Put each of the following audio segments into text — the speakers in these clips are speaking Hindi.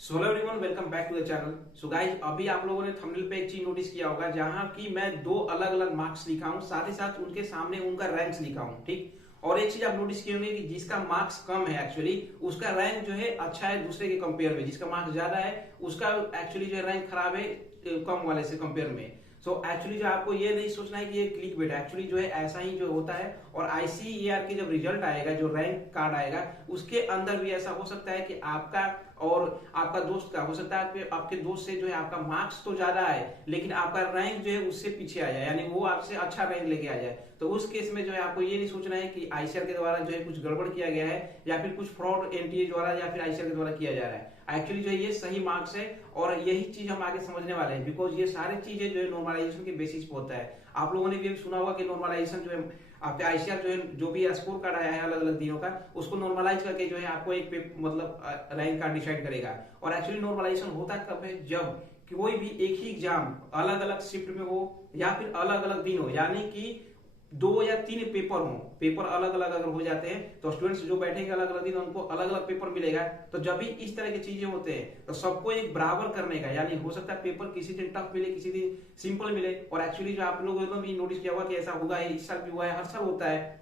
Solo everyone, welcome back to the channel. So guys, अभी आप लोगों ने थंबनेल पे एक चीज नोटिस किया होगा जहां की मैं दो अलग अलग मार्क्स लिखा हूं, साथ ही साथ उनके सामने उनका रैंक्स लिखा हूं। ठीक, और एक चीज आप नोटिस किए होंगे कि जिसका मार्क्स कम है एक्चुअली उसका रैंक जो है अच्छा है दूसरे के कंपेयर में, जिसका मार्क्स ज्यादा है उसका एक्चुअली जो है रैंक खराब है कम वाले से कंपेयर में। सो एक्चुअली जो आपको ये नहीं सोचना है कि ये क्लिक बेट है, एक्चुअली जो है ऐसा ही जो होता है। और आईसीएआर की जब रिजल्ट आएगा, जो रैंक कार्ड आएगा, उसके अंदर भी ऐसा हो सकता है कि आपका और आपका दोस्त का हो सकता है कि आपके दोस्त से जो है आपका मार्क्स तो ज्यादा है लेकिन आपका रैंक जो है उससे पीछे आ जाए, यानी वो आपसे अच्छा रैंक लेके आ जाए। तो उस केस में जो है आपको ये नहीं सोचना है कि आईसीआर के द्वारा जो है कुछ गड़बड़ किया गया है या फिर कुछ फ्रॉड एनटीए द्वारा या फिर आईसीआर के द्वारा किया जा रहा है। एक्चुअली जो है ये सही मार्क्स है और यही चीज हम आगे समझने वाले हैं, बिकॉज ये सारी चीजें जो है नॉर्मलाइजेशन के बेसिस पे होता है। आप लोगों ने भी सुना होगा कि नॉर्मलाइजेशन जो है आपके आईसीआर जो है जो भी स्कोर कार्ड आया है अलग अलग दिनों का, उसको नॉर्मलाइज करके जो है आपको एक मतलब रैंक कार्ड डिसाइड करेगा। और एक्चुअली नॉर्मलाइजेशन होता कब है, जब कोई भी एक ही एग्जाम अलग अलग शिफ्ट में हो या फिर अलग अलग दिन हो, यानी कि 2 या 3 पेपर हो, पेपर अलग अलग अगर हो जाते हैं तो स्टूडेंट्स जो बैठेंगे अलग अलग दिन उनको अलग अलग पेपर मिलेगा। तो जब भी इस तरह की चीजें होते हैं तो सबको एक बराबर करने का, यानी हो सकता है पेपर किसी दिन टफ मिले किसी दिन सिंपल मिले। और एक्चुअली जो आप लोगों ने भी नोटिस किया होगा कि ऐसा हुआ है, इस साल भी हुआ है, हर साल होता है।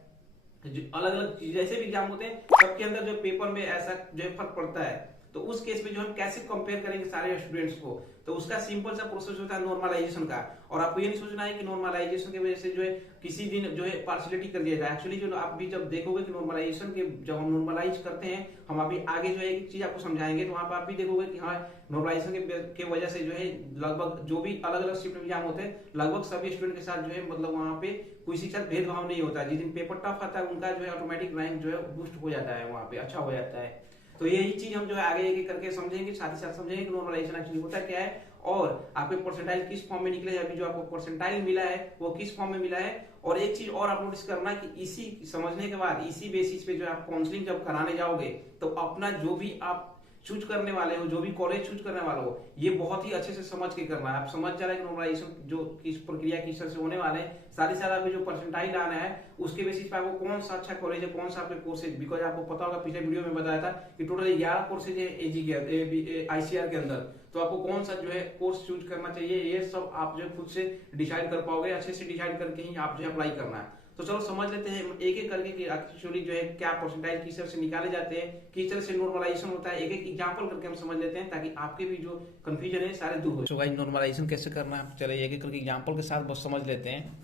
अलग अलग जैसे भी एग्जाम होते हैं सबके अंदर जो पेपर में ऐसा जो है फर्क पड़ता है। तो उस केस में जो हम कैसे कंपेयर करेंगे सारे स्टूडेंट्स को, तो उसका सिंपल सा प्रोसेस होता है नॉर्मलाइजेशन का। और आपको ये नहीं सोचना है कि नॉर्मलाइजेशन की वजह से जो है किसी दिन जो है पार्शियलिटी कर दिया जाए। एक्चुअली जो आप भी जब देखोगे कि नॉर्मलाइजेशन के जब हम नॉर्मलाइज करते हैं, हम अभी आगे जो है एक चीज आपको समझाएंगे, तो वहां पर आप भी देखोगे कि हाँ नॉर्मलाइजेशन के वजह से जो है लगभग जो भी अलग अलग शिफ्ट एग्जाम होते हैं लगभग सभी स्टूडेंट के साथ जो है मतलब वहां पे किसी के साथ भेदभाव नहीं होता। जिस दिन पेपर टफ आता है उनका जो है ऑटोमेटिक रैंक जो है बूस्ट हो जाता है, वहां पे अच्छा हो जाता है। तो यही चीज हम जो है आगे एक करके समझेंगे, साथ ही साथ समझेंगे कि नॉर्मलाइजेशन एक्चुअली होता क्या है और आपके परसेंटाइल किस फॉर्म में निकले, अभी जो आपको परसेंटाइल मिला है वो किस फॉर्म में मिला है। और एक चीज और आप नोटिस करना कि इसी समझने के बाद इसी बेसिस पे जो आप काउंसलिंग जब कराने जाओगे तो अपना जो भी आप चूज करने वाले हो, जो भी कॉलेज चूज करने वाले हो, ये बहुत ही अच्छे से समझ के करना है। आप समझ जा रहे हैं कि नॉर्मलाइजेशन जो किस प्रक्रिया किस तरह से होने वाले हैं, साथ ही साथ आपके जो परसेंटाइल आना है उसके बेसिस पे आपको कौन सा अच्छा कॉलेज है, कौन सा आपके कोर्सेज, बिकॉज आपको पता होगा पिछले वीडियो में बताया था कि टोटल 11 कोर्सेज है एजी के आईसीआर के अंदर। तो आपको कौन सा जो है कोर्स चूज करना चाहिए ये सब आप जो खुद से डिसाइड कर पाओगे, अच्छे से डिसाइड करके ही आप जो है अप्लाई करना है। तो चलो समझ लेते हैं एक एक करके कि एक्चुअली जो है क्या परसेंटाइल किस तरह से निकाले जाते हैं, किस तरह से नॉर्मलाइजेशन होता है, एक एक एग्जांपल करके हम समझ लेते हैं ताकि आपके भी जो कंफ्यूजन है सारे दूर हो। तो गाइस नॉर्मलाइजेशन कैसे करना है, चलिए एक एक करके एग्जांपल के साथ बस समझ लेते हैं।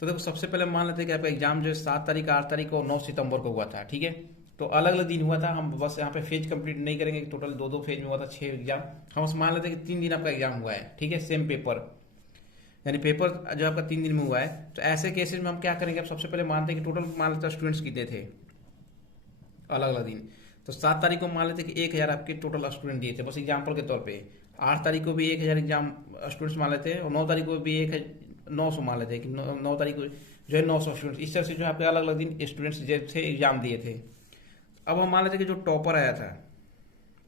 तो देखो सबसे पहले मान लेते हैं कि आपका एग्जाम जो है 7 तारीख 8 तारीख और 9 सितंबर को हुआ था, ठीक है। तो अलग अलग दिन हुआ था, हम बस यहाँ पे फेज कंप्लीट नहीं करेंगे, टोटल दो दो फेज में हुआ था 6 एग्जाम। हम बस मान लेते हैं कि 3 दिन आपका एग्जाम हुआ है, ठीक है, सेम पेपर, यानी पेपर जो आपका 3 दिन में हुआ है। तो ऐसे केसेस में हम क्या करेंगे, आप सबसे पहले मानते हैं कि टोटल मान लेते हैं स्टूडेंट्स कितने थे अलग अलग दिन। तो 7 तारीख को मान लेते हैं कि 1000 आपके टोटल स्टूडेंट दिए थे, बस एग्जाम्पल के तौर पे। 8 तारीख को भी 1000 एग्जाम स्टूडेंट्स मान लेते हैं और 9 तारीख को भी 900 मान लेते हैं कि 9 तारीख को जो है 900 स्टूडेंट्स। इस तरह से जो आपके अलग अलग दिन स्टूडेंट्स जो थे एग्जाम दिए थे। अब हम मान लेते हैं कि जो टॉपर आया था,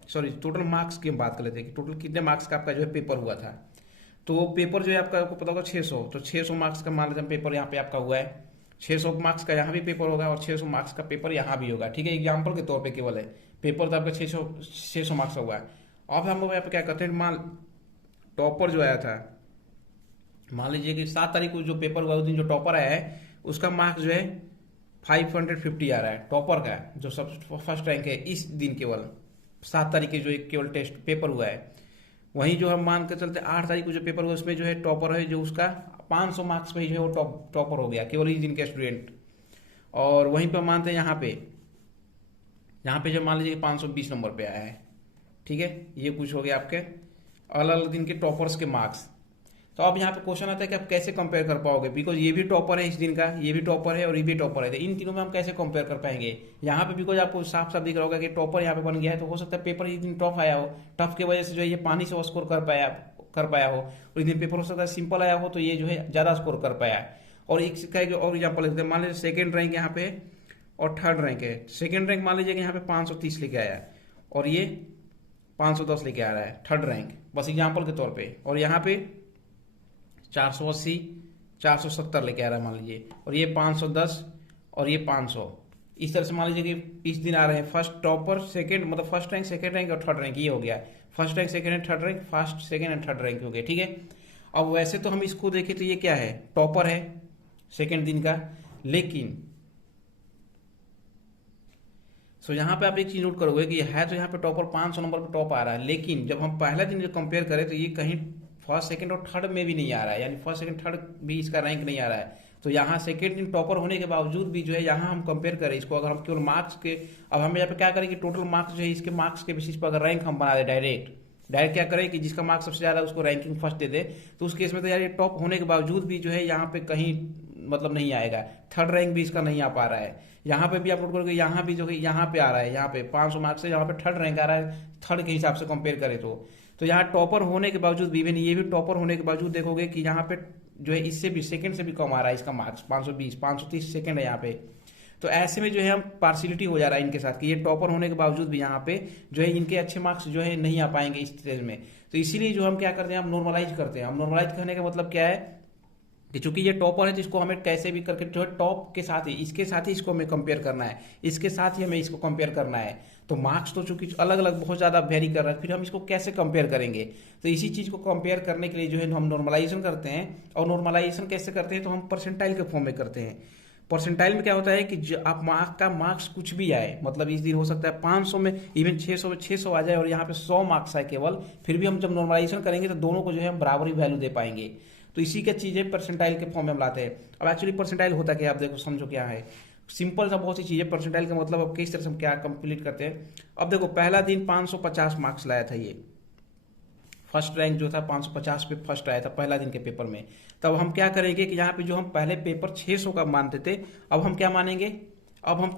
सॉरी टोटल मार्क्स की हम बात कर लेते हैं कि टोटल कितने मार्क्स का आपका जो है पेपर हुआ था। तो वो पेपर जो है आपको पता होगा 600, तो 600 मार्क्स का मान लेते हैं पेपर यहाँ पे आपका हुआ है। 600 मार्क्स का यहाँ भी पेपर होगा और 600 मार्क्स का पेपर यहाँ भी होगा, ठीक है। एग्जाम्पल के तौर पे केवल है, पेपर तो आपका 600 मार्क्स का हुआ है। अब हम लोग यहाँ पे क्या करते हैं, मान टॉपर जो आया था, मान लीजिए कि 7 तारीख को जो पेपर हुआ उस दिन जो टॉपर आया है उसका मार्क्स जो है 550 आ रहा है टॉपर का, जो सब फर्स्ट रैंक है इस दिन केवल 7 तारीख के जो एक केवल टेस्ट पेपर हुआ है। वहीं जो हम मान के चलते 8 तारीख को जो पेपर हुआ उसमें जो है टॉपर है जो उसका 500 मार्क्स पे जो है वो टॉपर हो गया केवल इस दिन के स्टूडेंट। और वहीं पर मानते हैं यहाँ पे जो मान लीजिए 520 नंबर पे आया है, ठीक है। ये कुछ हो गया आपके अलग अलग दिन के टॉपर्स के मार्क्स। तो अब यहाँ पे क्वेश्चन आता है कि आप कैसे कंपेयर कर पाओगे, बिकॉज ये भी टॉपर है इस दिन का, ये भी टॉपर है और ये भी टॉपर है, तो इन तीनों में हम कैसे कंपेयर कर पाएंगे। यहाँ पे बिकॉज आपको साफ साफ दिख रहा होगा कि टॉपर यहाँ पे बन गया है, तो हो सकता है पेपर इस दिन टफ आया हो, टफ की वजह से जो है ये पानी से स्कोर कर पाया हो, और इस दिन पेपर हो सकता है सिंपल आया हो तो ये जो है ज्यादा स्कोर कर पाया। और एक और एग्जाम्पल लेते हैं, मान लीजिए सेकेंड रैंक यहाँ पे और थर्ड रैंक है। सेकेंड रैंक मान लीजिए कि यहाँ पे 530 लेके आया है और ये 510 लेके आ रहा है थर्ड रैंक, बस एग्जाम्पल के तौर पे। और यहाँ पे 480 470 लेके आ रहा है मान लीजिए, और ये 510 और ये 500, इस तरह से मान लीजिए कि इस दिन आ रहे हैं फर्स्ट टॉपर सेकंड, मतलब फर्स्ट रैंक सेकंड रैंक और थर्ड रैंक, ये हो गया first rank second and third rank, first second and third rank हो गया, ठीक है। अब वैसे तो हम इसको देखें तो ये क्या है, टॉपर है सेकंड दिन का, लेकिन सो यहाँ पे आप एक चीज नोट करोगे कि है तो यहाँ पे टॉपर 500 नंबर पे टॉप आ रहा है, लेकिन जब हम पहला दिन कंपेयर करें तो ये कहीं फर्स्ट सेकंड और थर्ड में भी नहीं आ रहा है, यानी फर्स्ट सेकंड थर्ड भी इसका रैंक नहीं आ रहा है। तो यहाँ सेकंड दिन टॉपर होने के बावजूद भी जो है यहाँ हम कंपेयर करें इसको, अगर हम केवल मार्क्स के, अब हम यहाँ पे क्या करें कि टोटल मार्क्स जो है इसके मार्क्स के बेसिस पर अगर रैंक हम बना दे डायरेक्ट क्या करें कि जिसका मार्क्स सबसे ज्यादा उसको रैंकिंग फर्स्ट दे दे, तो उस केस में तो यार ये टॉप होने के बावजूद भी जो है यहाँ पे कहीं मतलब नहीं आएगा, थर्ड रैंक भी इसका नहीं आ पा रहा है। यहाँ पे भी आप नोट करोगे यहाँ भी जो है यहाँ पे आ रहा है, यहाँ पे 500 मार्क्स से यहाँ पे थर्ड रैंक आ रहा है, थर्ड के हिसाब से कंपेयर करें तो यहाँ टॉपर होने के बावजूद भी, इवन ये भी टॉपर होने के बावजूद देखोगे कि यहाँ पे जो है इससे भी सेकंड से भी कम आ रहा है इसका मार्क्स, 520 530 सेकंड है यहाँ पे। तो ऐसे में जो है हम पार्सिलिटी हो जा रहा है इनके साथ कि ये टॉपर होने के बावजूद भी यहाँ पे जो है इनके अच्छे मार्क्स जो है नहीं आ पाएंगे इस स्टेज में। तो इसीलिए जो हम क्या करते हैं, हम नॉर्मलाइज करते हैं। हम नॉर्मलाइज करने का मतलब क्या है कि चूंकि ये टॉपर है तो इसको हमें कैसे भी करके जो है टॉप के साथ ही इसके साथ ही इसको हमें कंपेयर करना है, इसके साथ ही हमें इसको कंपेयर करना है। तो मार्क्स तो चूंकि अलग अलग बहुत ज्यादा वेरी कर रहा है, फिर हम इसको कैसे कंपेयर करेंगे। तो इसी चीज को कंपेयर करने के लिए जो है हम नॉर्मलाइजेशन करते हैं। और नॉर्मलाइजेशन कैसे करते हैं, तो हम परसेंटाइल के फॉर्म में करते हैं। परसेंटाइल में क्या होता है कि आप मार्क्स कुछ भी आए, मतलब इस दिन हो सकता है 500 में इवन 600 में 600 आ जाए और यहाँ पे 100 मार्क्स आए केवल, फिर भी हम जब नॉर्मलाइजेशन करेंगे तो दोनों को जो है हम बराबर ही वैल्यू दे पाएंगे। तो इसी का चीजें परसेंटाइल के फॉर्म में हम लाते हैं। अब एक्चुअली परसेंटाइल होता क्या है, आप देखो समझो क्या है, सिंपल सा बहुत सी चीजें। परसेंटाइल का मतलब अब किस तरह से हम क्या कंप्लीट करते हैं। अब देखो पहला दिन 550 मार्क्स लाया था, ये फर्स्ट रैंक जो था 550 पे फर्स्ट आया था पहला दिन के पेपर में। तब हम क्या करेंगे कि यहाँ पे जो हम पहले पेपर 600 का मानते थे, अब हम क्या मानेंगे, अब हम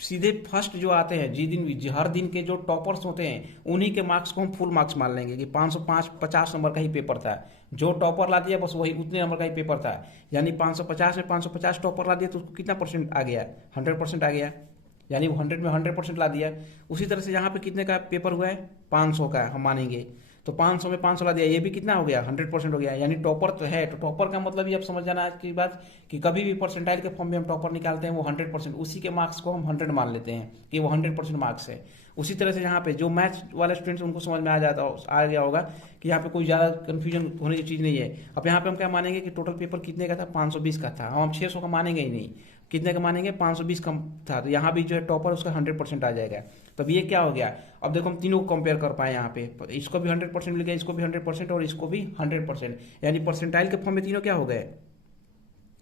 सीधे फर्स्ट जो आते हैं हर दिन के जो टॉपर्स होते हैं उन्हीं के मार्क्स को हम फुल मार्क्स मान लेंगे कि 550 नंबर का ही पेपर था, जो टॉपर ला दिया बस वही उतने नंबर का ही पेपर था। यानी 550 में 550 टॉपर ला दिया तो उसको कितना परसेंट आ गया, 100% आ गया, यानी 100 में 100% ला दिया। उसी तरह से यहाँ पे कितने का पेपर हुआ है, 500 का हम मानेंगे, तो 500 में 500 ला दिया, ये भी कितना हो गया, 100% हो गया। यानी टॉपर तो है, तो टॉपर का मतलब ये आप समझ जाना आज की बात कि कभी भी परसेंटाइल के फॉर्म में हम टॉपर निकालते हैं वो 100%, उसी के मार्क्स को हम 100 मान लेते हैं कि वो 100% मार्क्स है। उसी तरह से यहाँ पे जो मैथ्स वाले स्टूडेंट्स उनको समझ में आ गया होगा कि यहाँ पे कोई ज्यादा कंफ्यूजन होने की चीज नहीं है। अब यहाँ पे हम क्या मानेंगे कि टोटल पेपर कितने का था, 520 का था, हम 600 का मानेंगे ही नहीं, कितने का मानेंगे, 520 कम था। तो यहाँ भी जो है टॉपर उसका 100% आ जाएगा। तब ये क्या हो गया, अब देखो हम तीनों को कंपेयर कर पाए यहाँ पे, इसको भी 100% मिल गया, इसको भी 100% और इसको भी 100%, यानी परसेंटाइल के फॉर्म में तीनों क्या हो गए,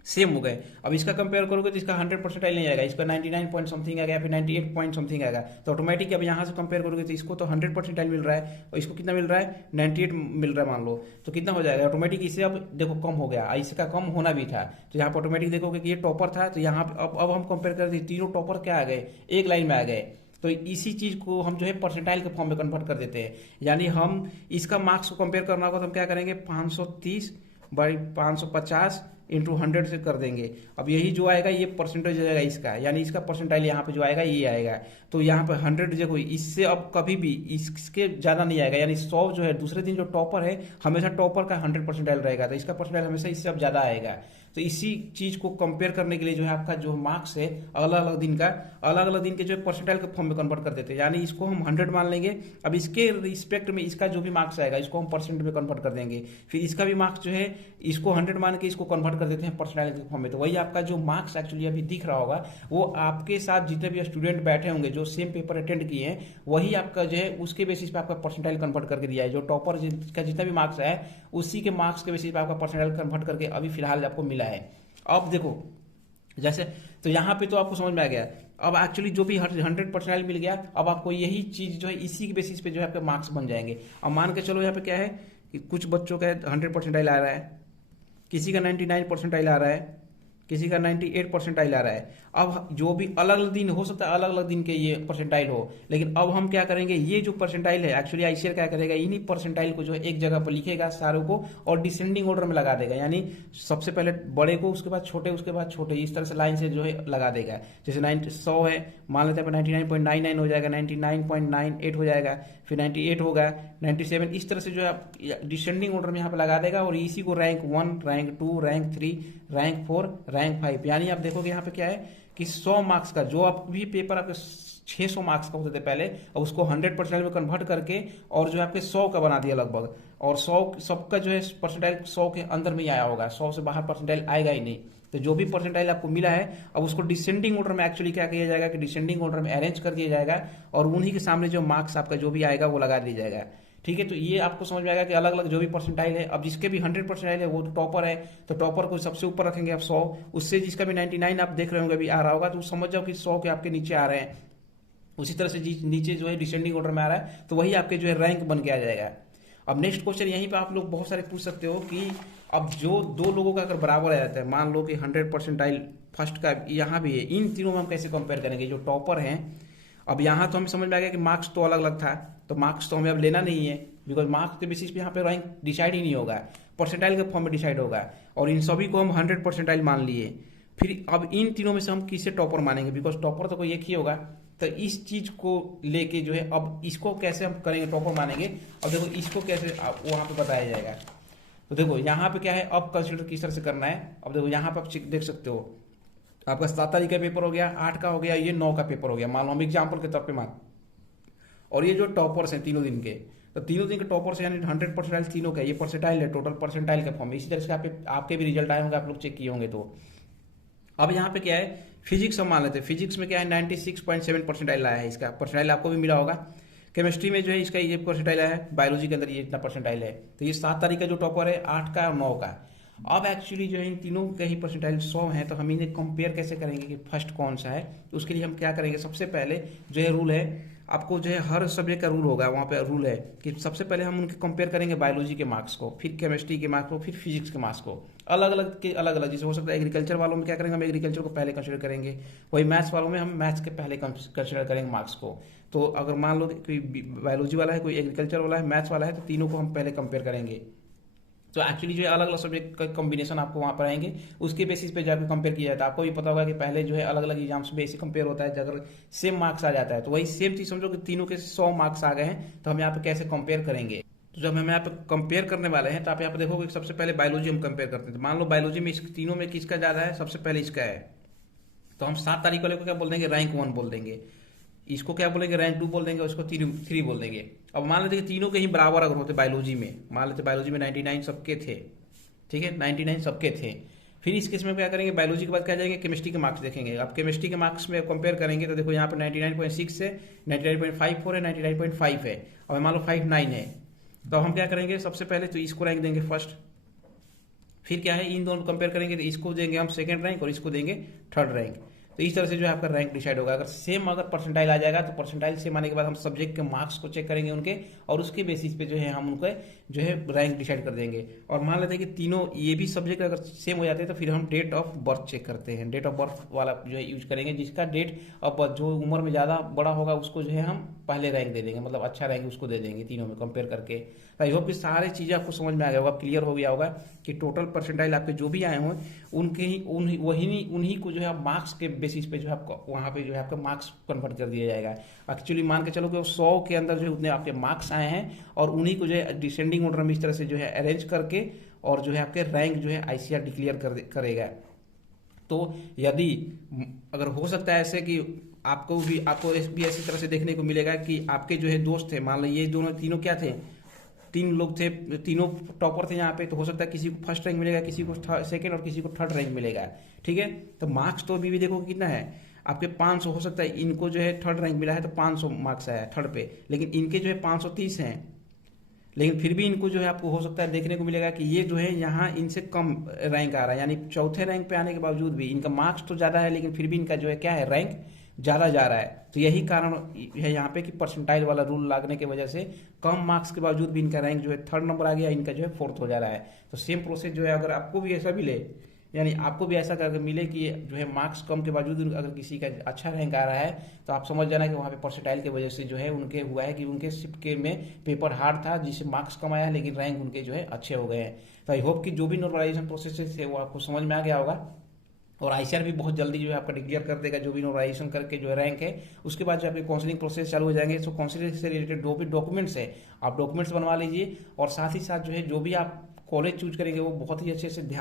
सेम हो गए। अब इसका कंपेयर करोगे तो इसका 100% नहीं आएगा, इसका 99 पॉइंट समथिंग आ गया, फिर 98 पॉइंट समथिंग आएगा। तो ऑटोमेटिक अब यहाँ से कंपेयर करोगे तो इसको तो 100% मिल रहा है और इसको कितना मिल रहा है, 98 मिल रहा है मान लो, तो कितना हो जाएगा ऑटोमेटिक, इससे अब देखो कम हो गया, इसका कम होना भी था। तो यहाँ पर ऑटोमेटिक देखोगे कि ये टॉपर था, तो यहाँ अब हम कंपेयर करते तीनों टॉपर क्या आ गए, एक लाइन में आ गए। तो इसी चीज को हम जो है परसेंटाइल के फॉर्म में कन्वर्ट कर देते हैं। यानी हम इसका मार्क्स को कंपेयर करना होगा तो हम क्या करेंगे, 530 बाई 550 इंटू 100 से कर देंगे। अब यही जो आएगा ये परसेंटेज आएगा इसका, यानी इसका परसेंटाइल यहाँ पे जो आएगा ये आएगा। तो यहाँ पे 100 देखो, इससे अब कभी भी इसके ज्यादा नहीं आएगा, यानी 100 जो है दूसरे दिन जो टॉपर है हमेशा टॉपर का 100 परसेंटाइल रहेगा, तो इसका परसेंटाइल हमेशा इससे अब ज्यादा आएगा। तो इसी चीज को कंपेयर करने के लिए जो है आपका जो मार्क्स है अलग अलग दिन के जो है परसेंटाइल के फॉर्म में कन्वर्ट कर देते हैं। यानी इसको हम 100 मान लेंगे, अब इसके रिस्पेक्ट में इसका जो भी मार्क्स आएगा इसको हम परसेंट में कन्वर्ट कर देंगे, फिर इसका भी मार्क्स जो है इसको 100 मान के इसको कन्वर्ट कर देते हैं परसेंटाइल के फॉर्म में। तो वही आपका जो मार्क्स एक्चुअली अभी दिख रहा होगा वो आपके साथ जितने भी स्टूडेंट बैठे होंगे जो सेम पेपर अटेंड किए हैं वही आपका जो है उसके बेसिस पे आपका परसेंटाइल कन्वर्ट करके दिया है। जो टॉपर का जितना भी मार्क्स है उसी के मार्क्स के बेसिस पे आपका परसेंटाइल कन्वर्ट करके अभी फिलहाल आपको मिला है। अब देखो जैसे, तो यहाँ पे तो आपको समझ में आ गया। अब एक्चुअली जो भी 100 परसेंटाइल मिल गया, अब आपको यही चीज जो है इसी के बेसिस पे जो है आपके मार्क्स बन जाएंगे। अब मान के चलो यहाँ पे क्या है कि कुछ बच्चों का 100 परसेंटाइल आ रहा है, किसी का 99 परसेंटाइल आ रहा है, किसी का 98 परसेंटाइल आ रहा है। अब जो भी अलग अलग दिन हो सकता है, अलग अलग दिन के ये परसेंटाइल हो, लेकिन अब हम क्या करेंगे, ये जो परसेंटाइल है एक्चुअली आईसीआर क्या करेगा, इन्हीं परसेंटाइल को जो है एक जगह पर लिखेगा सारों को और डिसेंडिंग ऑर्डर में लगा देगा, यानी सबसे पहले बड़े को, उसके बाद छोटे, उसके बाद छोटे, इस तरह से लाइन से जो है लगा देगा। जैसे 100 है, मान लेते हैं 99.99 हो जाएगा, 99.98 हो जाएगा, फिर 98 होगा, 97, इस तरह से जो है डिसेंडिंग ऑर्डर में यहाँ पे लगा देगा और इसी को rank 1, rank 2, rank 3, rank 4, rank 5, यानी आप देखोगे यहाँ पे क्या है कि 100 मार्क्स का जो आप भी पेपर आपके 600 मार्क्स का होते थे पहले, अब उसको 100% में कन्वर्ट करके और जो है आपके 100 का बना दिया लगभग, और 100 सबका जो है परसेंटाइल 100 के अंदर में ही आया होगा, 100 से बाहर परसेंटाइल आएगा ही नहीं। तो जो भी परसेंटाइल आपको मिला है अब उसको डिसेंडिंग ऑर्डर में एक्चुअली क्या किया जाएगा कि डिसेंडिंग ऑर्डर में अरेंज कर दिया जाएगा और उन्हीं के सामने जो मार्क्स आपका जो भी आएगा वो लगा दिया जाएगा। ठीक है, तो ये आपको समझ में आएगा कि अलग अलग जो भी परसेंटाइल है, अब जिसके भी 100 परसेंटाइल है वो तो टॉपर है, तो टॉपर को सबसे ऊपर रखेंगे आप 100, उससे जिसका भी 99 आप देख रहे होंगे अभी आ रहा होगा, तो समझ जाओ कि 100 के आपके नीचे आ रहे हैं। उसी तरह से नीचे जो है डिसेंडिंग ऑर्डर में आ रहा है तो वही आपके जो है रैंक बन के आ जाएगा। अब नेक्स्ट क्वेश्चन यहीं पे आप लोग बहुत सारे पूछ सकते हो कि अब जो दो लोगों का अगर बराबर आ जाता है, मान लो कि 100 परसेंटाइल फर्स्ट का यहाँ भी है, इन तीनों में हम कैसे कंपेयर करेंगे जो टॉपर हैं। अब यहाँ तो हमें समझ में आ गया कि मार्क्स तो अलग अलग था, तो मार्क्स तो हमें अब लेना नहीं है, बिकॉज मार्क्स के बेसिस पे यहाँ पे रैंक डिसाइड ही नहीं होगा, परसेंटाइल के फॉर्म में डिसाइड होगा, और इन सभी को हम 100 परसेंटाइल मान लिए। फिर अब इन तीनों में से हम किसे टॉपर मानेंगे, बिकॉज टॉपर तो कोई एक ही होगा। तो इस चीज को लेके जो है अब इसको कैसे हम करेंगे टॉपर मानेंगे। अब देखो इसको कैसे वहां पे बताया जाएगा, तो देखो यहाँ पे क्या है, अब कंसिडर किस तरह से करना है। अब देखो यहाँ पे आप देख सकते हो आपका 7 तारीख का पेपर हो गया, 8 का हो गया, ये 9 का पेपर हो गया, मान लो हम एग्जाम्पल के तौर पे मान, और ये जो टॉपर्स हैं तीनों दिन के, तो तीनों दिन के टॉपर्स यानी 100 परसेंटाइल तीनों का, ये परसेंटाइल है, टोटल परसेंटाइल का फॉर्म। इसी तरह से आपके भी रिजल्ट आए होंगे, आप लोग चेक किए होंगे। तो अब यहाँ पे क्या है, फिजिक्स हम मान लेते हैं, फिजिक्स में क्या है 96.7 परसेंटाइल आया है, इसका परसेंटाइल आपको भी मिला होगा। केमिस्ट्री में जो है इसका ये परसेंटाइल आया है, बायोलॉजी के अंदर ये इतना परसेंटाइल है। तो ये 7 तारीख का जो टॉपर है, 8 का और 9 का। अब एक्चुअली जो है इन तीनों के ही परसेंटाइल 100 है, तो हम इन्हें कंपेयर कैसे करेंगे कि फर्स्ट कौन सा है। तो उसके लिए हम क्या करेंगे, सबसे पहले जो है रूल है, आपको जो है हर सब्जेक्ट का रूल होगा, वहाँ पे रूल है कि सबसे पहले हम उनके कंपेयर करेंगे बायोलॉजी के मार्क्स को, फिर केमिस्ट्री के मार्क्स को, फिर फिजिक्स के मार्क्स को, अलग अलग के अलग अलग। जैसे हो सकता है एग्रीकल्चर वालों में क्या करेंगे, हम एग्रीकल्चर को पहले कंसिडर करेंगे, वही मैथ्स वालों में हम मैथ्स के पहले कंसिडर करेंगे मार्क्स को। तो अगर मान लो कोई बायोलॉजी वाला है, कोई एग्रीकल्चर वाला है, मैथ्स वाला है, तो तीनों को हम पहले कंपेयर करेंगे। तो एक्चुअली जो है अलग अलग सब्जेक्ट का कॉम्बिनेशन आपको वहाँ पर आएंगे, उसके बेसिस पे जाकर कंपेयर किया जाता है। आपको भी पता होगा कि पहले जो है अलग अलग एग्जाम्स में ऐसे कंपेयर होता है, अगर सेम मार्क्स आ जाता है तो वही सेम चीज समझो कि तीनों के 100 मार्क्स आ गए हैं, तो हम यहाँ पे कैसे कंपेयर करेंगे। तो जब हम यहाँ पे कंपेयर करने वाले हैं तो आप यहाँ पे देखोगे सबसे पहले बायोलॉजी हम कंपेयर करते हैं। तो मान लो बायोलॉजी में इस तीनों में किसका ज्यादा है, सबसे पहले इसका है, तो हम 7 तारीख वाले को क्या बोल देंगे, रैंक 1 बोल देंगे, इसको क्या बोलेंगे, रैंक 2 बोल देंगे, उसको 3 बोल देंगे। अब मान लेते तीनों के ही बराबर अगर होते बायोलॉजी में, मान लेते बायोलॉजी में 99 सबके थे, ठीक है, 99 सबके थे। फिर इस केस में क्या करेंगे, बायोलॉजी के बाद क्या जाएंगे, केमिस्ट्री के मार्क्स देखेंगे। अब केमिस्ट्री के मार्क्स में कंपेयर करेंगे तो देखो यहाँ पे 99.6 है, 99.54 है, 99.5 है, और मान लो 59 है, तो हम क्या करेंगे, सबसे पहले तो इसको रैंक देंगे फर्स्ट, फिर क्या है इन दोनों कंपेयर करेंगे तो इसको देंगे हम सेकंड रैंक और इसको देंगे थर्ड रैंक। तो इस तरह से जो है आपका रैंक डिसाइड होगा। अगर सेम अगर परसेंटाइल आ जाएगा तो परसेंटाइल सेम आने के बाद हम सब्जेक्ट के मार्क्स को चेक करेंगे उनके, और उसके बेसिस पे जो है हम उनके जो है रैंक डिसाइड कर देंगे। और मान लेते हैं कि तीनों ये भी सब्जेक्ट अगर सेम हो जाते हैं तो फिर हम डेट ऑफ बर्थ चेक करते हैं, डेट ऑफ बर्थ वाला जो है यूज करेंगे, जिसका डेट ऑफ बर्थ जो उम्र में ज़्यादा बड़ा होगा उसको जो है हम पहले रैंक दे देंगे, मतलब अच्छा रैंक उसको दे देंगे तीनों में कंपेयर करके। आई होप कि सारी चीज़ें आपको समझ में आ गया होगा, क्लियर हो गया होगा कि टोटल परसेंटाइल आपके जो भी आए हों उनके ही उन्हीं को जो है आप मार्क्स के बेसिस पे जो है आपको वहाँ पे जो है आपका मार्क्स कन्वर्ट कर दिया जाएगा। एक्चुअली मान के चलो कि 100 के अंदर जो है उतने आपके मार्क्स आए हैं, और उन्हीं को जो है डिसेंडिंग ऑर्डर में इस तरह से जो है अरेंज करके और जो है आपके रैंक जो है ICR डिक्लेयर करेगा। तो यदि अगर हो सकता है ऐसे कि आपको भी ऐसी तरह से देखने को मिलेगा कि आपके जो है दोस्त थे, मान लो ये तीनों क्या थे, 3 लोग थे, तीनों टॉपर थे यहाँ पे, तो हो सकता है किसी को फर्स्ट रैंक मिलेगा, किसी को सेकंड और किसी को थर्ड रैंक मिलेगा। ठीक है, तो मार्क्स तो अभी भी देखो कितना है आपके 500, हो सकता है इनको जो है थर्ड रैंक मिला है तो 500 मार्क्स आया है थर्ड पे, लेकिन इनके जो है 530 हैं, लेकिन फिर भी इनको जो है आपको हो सकता है देखने को मिलेगा कि ये जो है यहाँ इनसे कम रैंक आ रहा है, यानी चौथे रैंक पे आने के बावजूद भी इनका मार्क्स तो ज़्यादा है, लेकिन फिर भी इनका जो है क्या है, रैंक ज़्यादा जा रहा है। तो यही कारण है यहाँ पे कि परसेंटाइल वाला रूल लागने की वजह से कम मार्क्स के बावजूद भी इनका रैंक जो है थर्ड नंबर आ गया, इनका जो है फोर्थ हो जा रहा है। तो सेम प्रोसेस जो है अगर आपको भी ऐसा मिले, यानी आपको भी ऐसा करके मिले कि जो है मार्क्स कम के बावजूद अगर किसी का अच्छा रैंक आ रहा है, तो आप समझ जाना कि वहाँ पे परसेंटाइल की वजह से जो है उनके हुआ है कि उनके शिफ्ट के में पेपर हार्ड था, जिससे मार्क्स कम आया, लेकिन रैंक उनके जो है अच्छे हो गए हैं। तो आई होप कि जो भी नॉर्मलाइजेशन प्रोसेस है वो आपको समझ में आ गया होगा, और ICR भी बहुत जल्दी जो है आपका डिक्लेयर कर देगा जो भी नॉर्मलाइजेशन करके जो रैंक है। उसके बाद जो आपके काउंसलिंग प्रोसेस चालू हो जाएंगे। सो काउंसलिंग से रिलेटेड जो भी डॉक्यूमेंट्स है आप डॉक्यूमेंट्स बनवा लीजिए, और साथ ही साथ जो है जो भी आप कॉलेज चूज करेंगे वो बहुत ही अच्छे से ध्यान